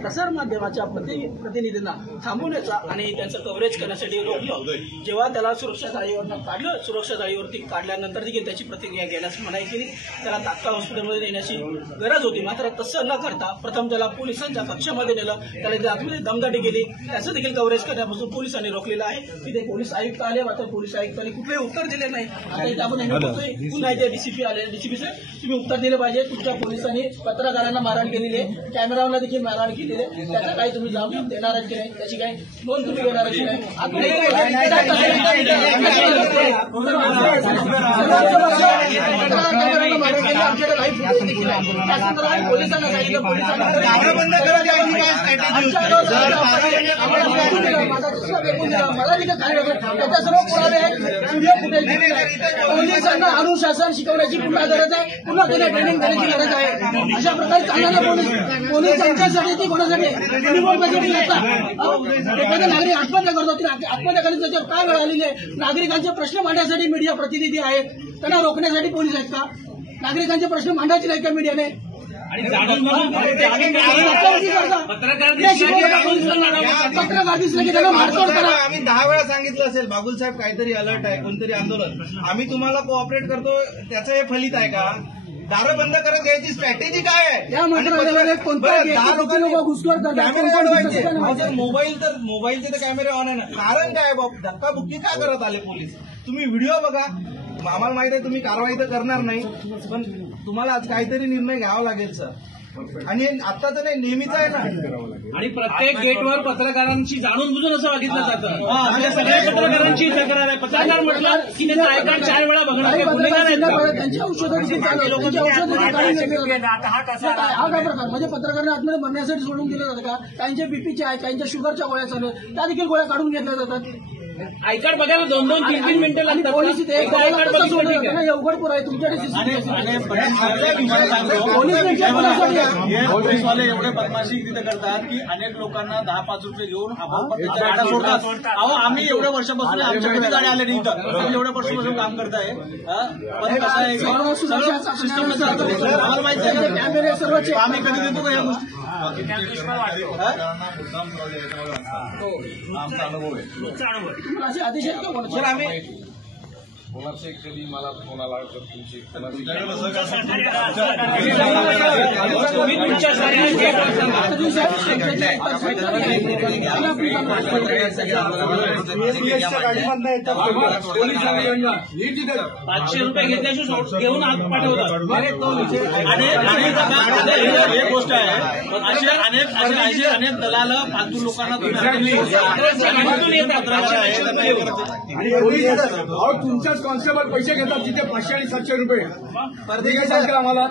प्रसारमाध्यमाच्या प्रतिनिधींना थांबवण्याचा आणि त्यांचं कव्हरेज करण्यासाठी रोखलं। जेव्हा त्याला सुरक्षा जाळीवरनं काढलं, सुरक्षा जाळीवरती काढल्यानंतर देखील त्याची प्रतिक्रिया घेण्यास मनाई केली। त्याला तात्काळ हॉस्पिटलमध्ये नेण्याची गरज होती, मात्र तसं न करता प्रथम त्याला पोलिसांच्या कक्षामध्ये नेलं, त्याला आतमध्ये दमदाटी केली। त्याचं देखील कव्हरेज करण्यापासून पोलिसांनी रोखलेलं आहे। तिथे पोलीस आयुक्त आले, मात्र पोलीस आयुक्तांनी कुठलेही उत्तर दिले नाही। आता इथे आपण पुन्हा इथे डीसीपी आले। डीसीपी साहेब, तुम्ही उत्तर दिले पाहिजे। तुमच्या पोलिसांनी पत्रकारांना मारहाण केलेली आहे, कॅमेराला देखील मारहाण केलेली आहे, त्याचा काही तुम्ही जबाब देणार आहेत की नाही, त्याची काही नोंद तुम्ही घेणार की नाही? पोलिसांना सांगितलं, मला तिथे त्याच्या सर्व पुरावे आहेत, व्हिडिओ फुटेज। पोलिसांना अनुशासन शिकवण्याची पुन्हा गरज आहे, पुन्हा त्यांना ट्रेनिंग देण्याची गरज आहे। अशा प्रकारे चालणारा पोलीस त्यांच्यासाठी ती कोणासाठी निवडण्यासाठी येतात। एखादा नागरिक आत्महत्या करतो, ती आत्महत्या करण्याची त्याच्यावर काय वेळ आलेली आहे? नागरिकांचे प्रश्न मांडण्यासाठी मीडिया प्रतिनिधी आहेत, त्यांना रोखण्यासाठी पोलीस आहेत का? नागरिकांचे प्रश्न मांडायचे नाही का मीडियाने? पत्रकार दिसले की त्यांना मारतोड करा। आम्ही 10 वेळा सांगितलं असेल, बागुल साहेब काहीतरी अलर्ट आहे, कोणतरी आंदोलन, आम्ही तुम्हाला कोऑपरेट करतो, त्याचं हे फलित आहे का? दारं बंद करत घ्यायची स्ट्रॅटेजी काय आहे? या मंत्रालयामध्ये कोणत्या लोक घुसखोर करतात? मोबाईलचे तर कॅमेरे ऑन आहे ना, कारण काय बाब? धक्काबुक्की का करत आले पोलीस? तुम्ही व्हिडिओ बघा, आम्हाला माहित आहे तुम्ही कारवाई तर करणार नाही, पण तुम्हाला आज काहीतरी निर्णय घ्यावा लागेल सर। आणि आत्ताच नाही, नेहमीच आहे ना। आणि प्रत्येक गेटवर पत्रकारांची जाणून बुजून असं बघितलं जातं। आमच्या सगळ्या पत्रकारांची तक्रार आहे। पत्रकार म्हटलं की त्याचा आयकार 4 वेळा बघणार, त्यांची औषधं म्हणजे पत्रकारांना आतमध्ये भरण्यासाठी सोडून दिलं जातं का? त्यांच्या बीपीच्या आहे, त्यांच्या शुगरच्या गोळ्या चालू आहेत, त्या देखील गोळ्या काढून घेतल्या जातात। आयकार बघायला 2-2, 3-3 मिनिटं लागतात। पोलीस उघडपूर आहे तुमच्याकडे, पोलीसवाले एवढे बदमाशी तिथे करतात की अनेक लोकांना 10-5 रुपये घेऊन गाड्या सोडतात। अहो, आम्ही एवढ्या वर्षापासून आमच्या कधी गाड्या आल्या नाही इथं, एवढ्या वर्षापासून काम करताय, पण कसं आहे सिस्टम आम्हाला माहिती आहे ना, कॅमेरे सर्वचे आम्ही कधी देतो का या गोष्टी? आमचा अनुभव आहे असे आदेश आहेत का कोणाचे? आम्ही कोणाचे कधी मला फोन आला तर तुमची ₹500 घेतल्याशी घेऊन आत पाठवतात। एक गोष्ट आहे, अनेक दलाल फालतू लोकांना तुमच्याच कॉन्स्टेबल पैसे घेतात तिथे 500 आणि 700 रुपये आम्हाला